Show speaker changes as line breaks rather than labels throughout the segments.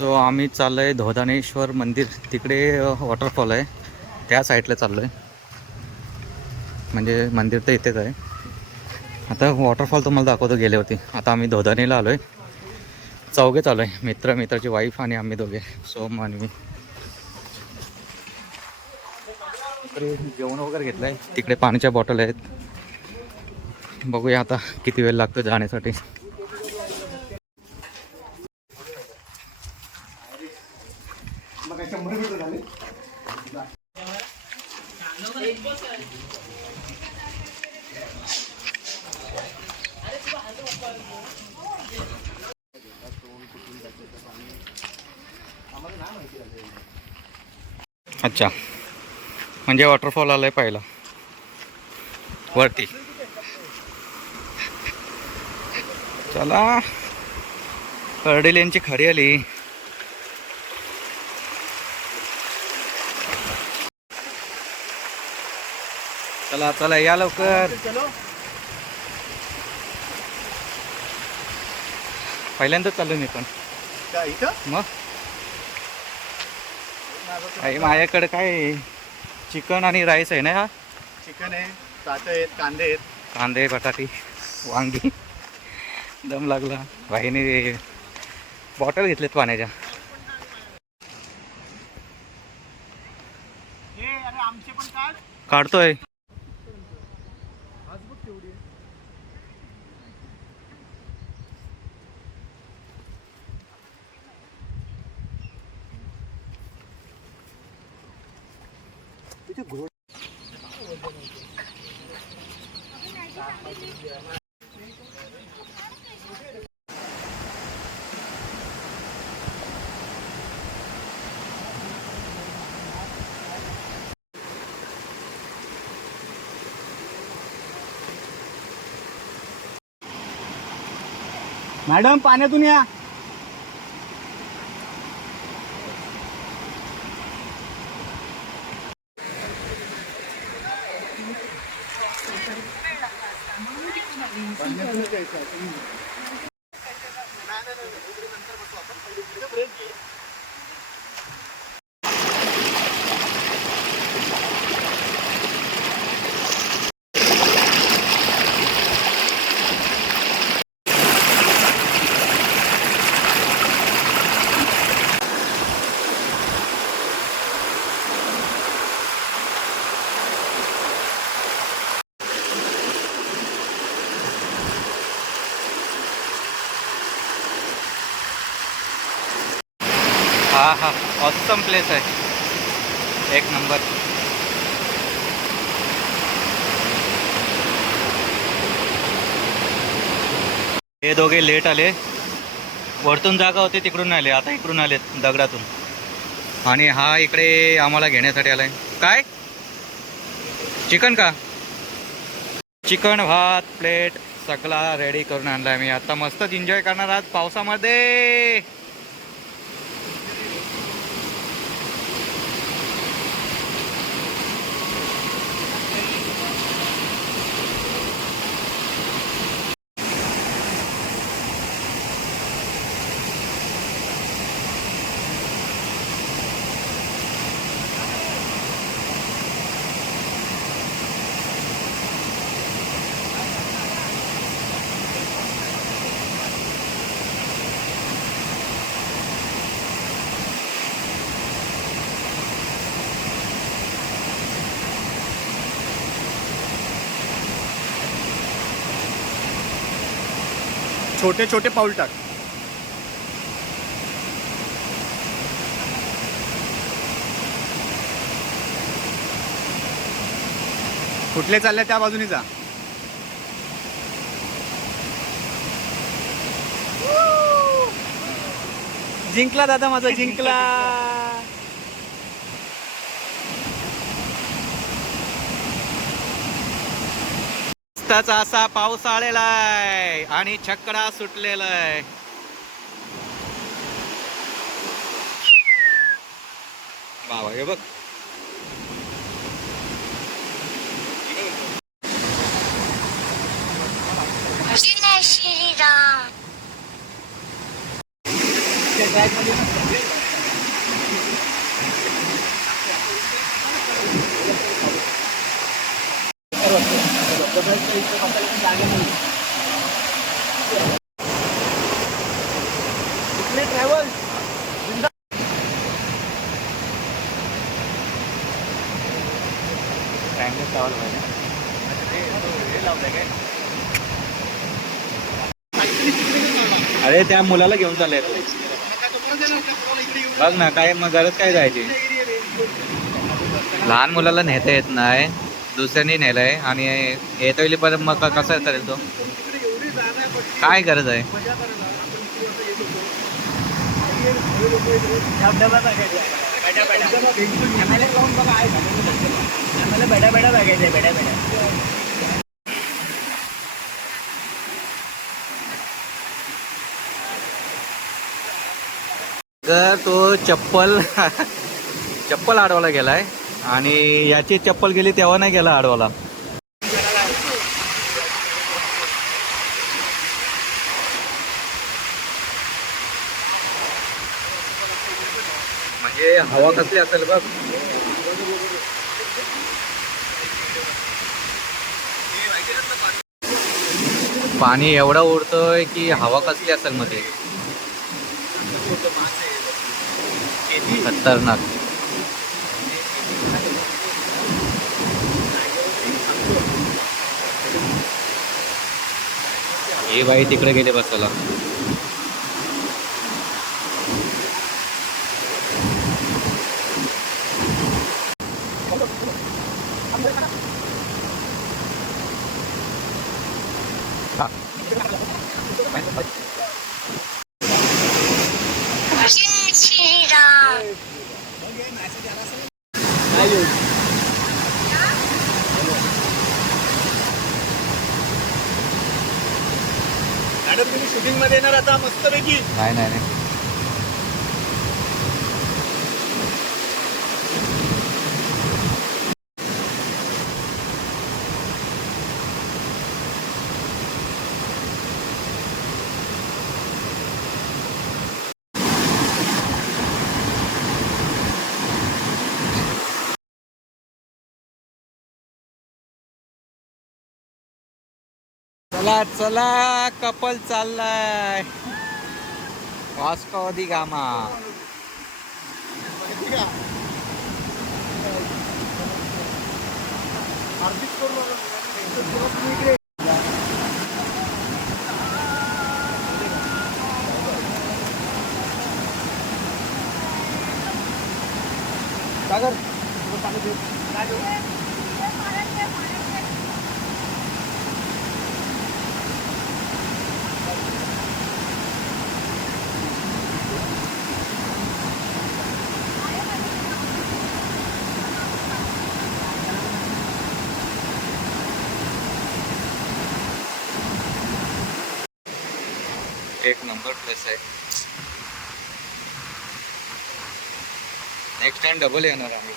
So आम्ही चाललो आहे धोदानेश्वर मंदिर. तिकडे वॉटरफॉल आहे. त्या साईडला चाललो आहे म्हणजे मंदिर तर इथेच आहे. आता वॉटरफॉल तुम्हाला दाखवतो गेले होते आता आम्ही धोदानेला आलो आहे चौघे चालू आहे मित्र मित्राची वाईफ आणि आम्ही दोघे. सोम आणि मी. जेवण वगैरे घेतलं आहे तिकडे पाण्याच्या बॉटल आहेत. बघूया आता किती वेळ लागतो जाण्यासाठी. अच्छा. म्हणजे वॉटरफॉल आलाय पहिला. वरती. चला. कर्डिल यांची खरी आली. चला चला या लवकर. पहिल्यांदाच चाललो मी पण. मग? आई माझ्याकडे काय आहे? चिकन आणि राईस आहे ना हा?
चिकन आहे ताट आहेत कांदे आहेत.
कांदे बटाटी वांगी. दम लागला. भाईने बॉटल घेतलेत पाण्याच्या. काढतोय.
मॅडम पाण्यातून या.
हा हा ऑसम प्लेस आहे. एक नंबर हे दोघे लेट आले. वरतून जागा होती तिकडून आले. आता इकडून आले दगडातून. आणि हा इकडे आम्हाला घेण्यासाठी आलाय. काय? चिकन का? चिकन भात प्लेट सगळा रेडी करून आणलाय मी. आता मस्तच एन्जॉय करणार आज पावसामध्ये.
छोटे छोटे पाऊल टाक. कुठले चालले त्या बाजूने जा. जिंकला दादा माझा जिंकला.
मस्तच असा पाऊस आलेला आहे आणि छकडा सुटलेला आहे बाबा हे बघ.
श्रीराम
अरे त्या मुलाला घेऊन चाललाय तो बघ ना काय मग गरज काय जायची लहान मुलाला नेता येत नाही दुसऱ्यांनी नेलंय आणि येतोय पण मग कसं करेल तो? काय गरज आहे?
बेडा बेडा बघायच्या बेडा बेडा.
तर तो चप्पल चप्पल आडवाला गेलाय आणि याची चप्पल गेली तेव्हा नाही गेला आडवाला. म्हणजे हवा कसली असेल बघ. पाणी एवढं उडतोय की हवा कसली असेल मध्ये खतरनाक. हे बाई तिकडे गेले बसायला.
मॅडम तुम्ही शूटिंगमध्ये येणार आता मस्त पैकी
नाही नाही नाही. चला चला कपल चाललाय. वास्को दी गामा एक नंबर प्लेस आहे. नेक्स्ट टाइम डबल येणार आम्ही.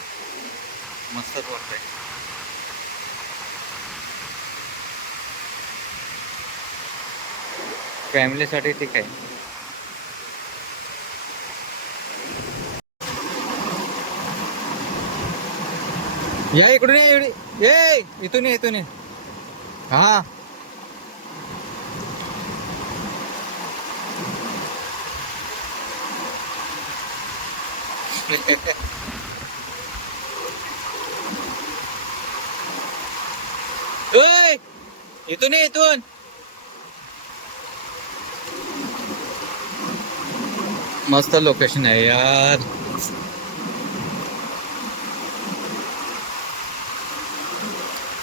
मस्तच वाटतंय फॅमिलीसाठी ठीक आहे. या इकडून ये इथून ये इथून ये. हा. इथून ये इथून. मस्त लोकेशन आहे यार.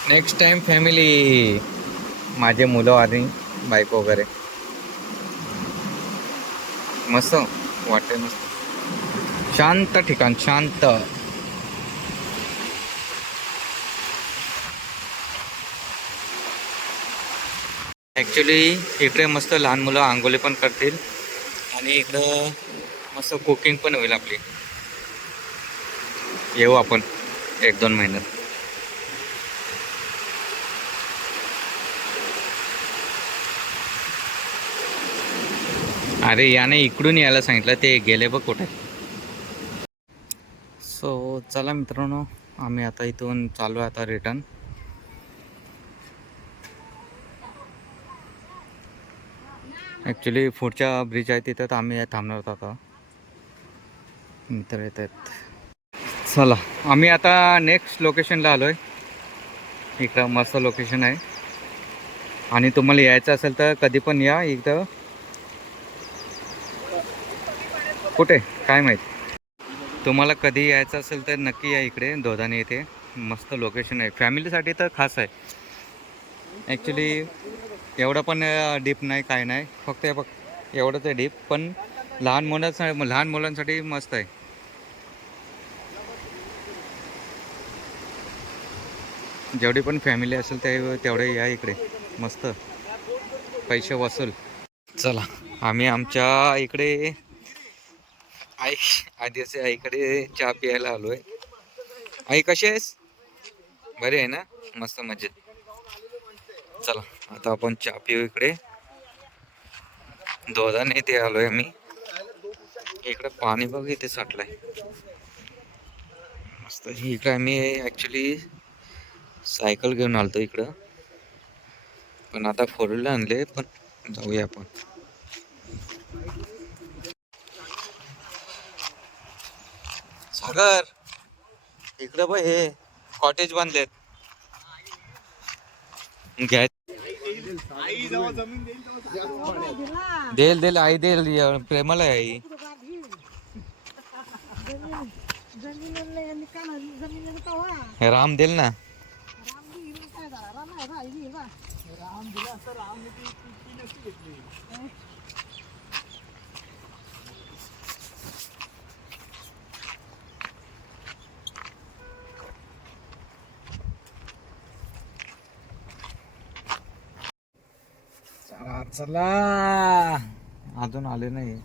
नेक्स्ट टाइम फॅमिली माझे मुलं आणि बायको वगैरे. मस्त वाटते मस्त. शांत ठिकाण शांत. ॲक्च्युली इकडे मस्त लहान मुलं आंघोळी पण करतील. आणि इकडं मस्त कुकिंग पण होईल आपली. येऊ आपण एक दोन महिन्यात. अरे याने इकडून यायला सांगितलं ते गेले बघ कुठे. चला मित्रांनो आम्ही आता इथून चालू आहे आता रिटर्न ॲक्च्युली पुढच्या ब्रिज आहे तिथं तर आम्ही थांबणार होतो आता. मित्र येत आहेत चला आम्ही आता नेक्स्ट लोकेशनला आलो आहे इकडं मस्त लोकेशन आहे. आणि तुम्हाला यायचं असेल तर कधी पण या इथं. कुठे? काय माहीत? तुम्हाला कधी यायचं असेल तर नक्की या इकडे दोधाने येथे मस्त लोकेशन आहे. फॅमिलीसाठी तर खास आहे. ॲक्च्युली एवढं पण डीप नाही काय नाही. फक्त हे बघ एवढंच आहे डीप पण लहान मुलांसाठी लहान मुलांसाठी मस्त आहे. जेवढी पण फॅमिली असेल ते तेवढे या इकडे. मस्त. पैसे वसूल. चला आम्ही आमच्या इकडे आई असे आईकडे चहा प्यायला आलोय. आई कशी आहेस? बरे आहे ना? मस्त मजेत. चला आता आपण चहा पिऊ इकडे. दोधाने ते आलोय आम्ही. इकडे पाणी बघ इथे साठलंय. मस्त. इकडे आम्ही ऍक्च्युली सायकल घेऊन आलतो इकडं. पण आता फोर व्हीलर आणले पण जाऊया आपण. सागर. इकडं बघ हे. कॉटेज बांधलेत. देल देल आई देल प्रेमाला आहे आई. हे राम देल ना. चला चला. अजून आले नाही